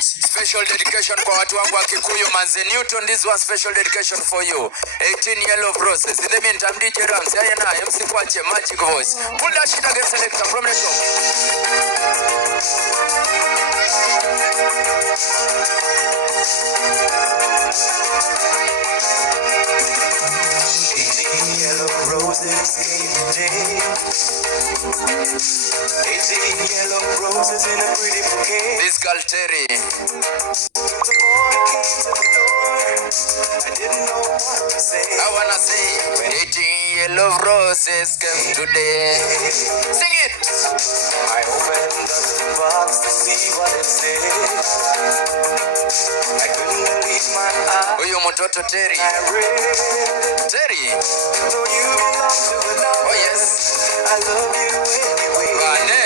Special dedication kwa watu wangu wa Kikuyu, Manze Newton. This one special dedication for you. 18 yellow process. In the meantime, DJ Rams, I and I, MC Kwache, Magic Voice. Pull that shit against selector from the top. 18 yellow roses in the day. 18 yellow roses in a pretty bouquet. This girl Terry. The morning came to the door. I didn't know what to say. I wanna say 18 yellow roses came today. Sing it. I opened up the box to see what it said. I couldn't believe my eyes. Huyu mtoto Terry. I read, Terry. though you belong to another. Oh yes. I love you anyway. Wane.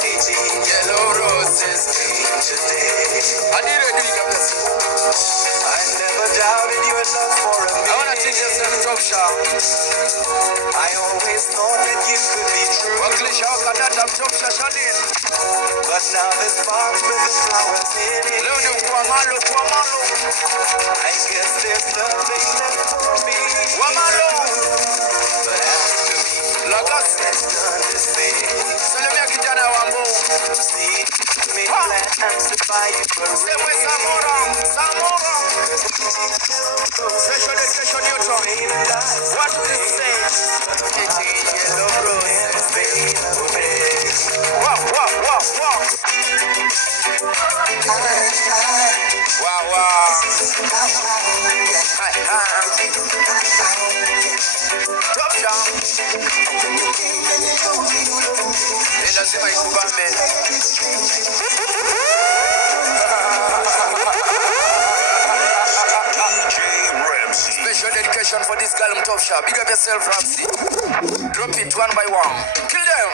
18 Yellow roses came today. Adire dili kabisa. I never doubted your love for a I wanna minute. take yourself top shop. I always thought that you could be true. Wakilisha wakadata top shashani. But now this box with the flowers in it. Leo ni kwa malo. I guess there's nothing left for me. Wamalo. But after me, Lagas. that's done to say. Salimia kijana wangu. See, made plans to buy you for Sewe Samora. Special dedication Newton. What do you say? 18 yellow roses, baby. Wow. Top down. Ni lazima ikubambe. Special dedication for this girl, Top Shop. Big up yourself, Ramsey. Drop it one by one. Kill them.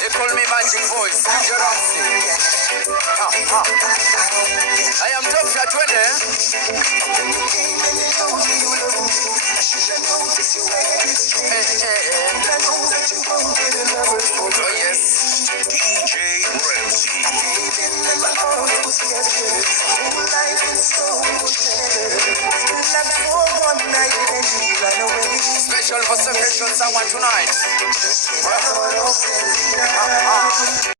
They call me Magic Voice. DJ Ramsey. I am Top Shop 20. Oh yes. DJ Ramsey. Special for some special someone tonight.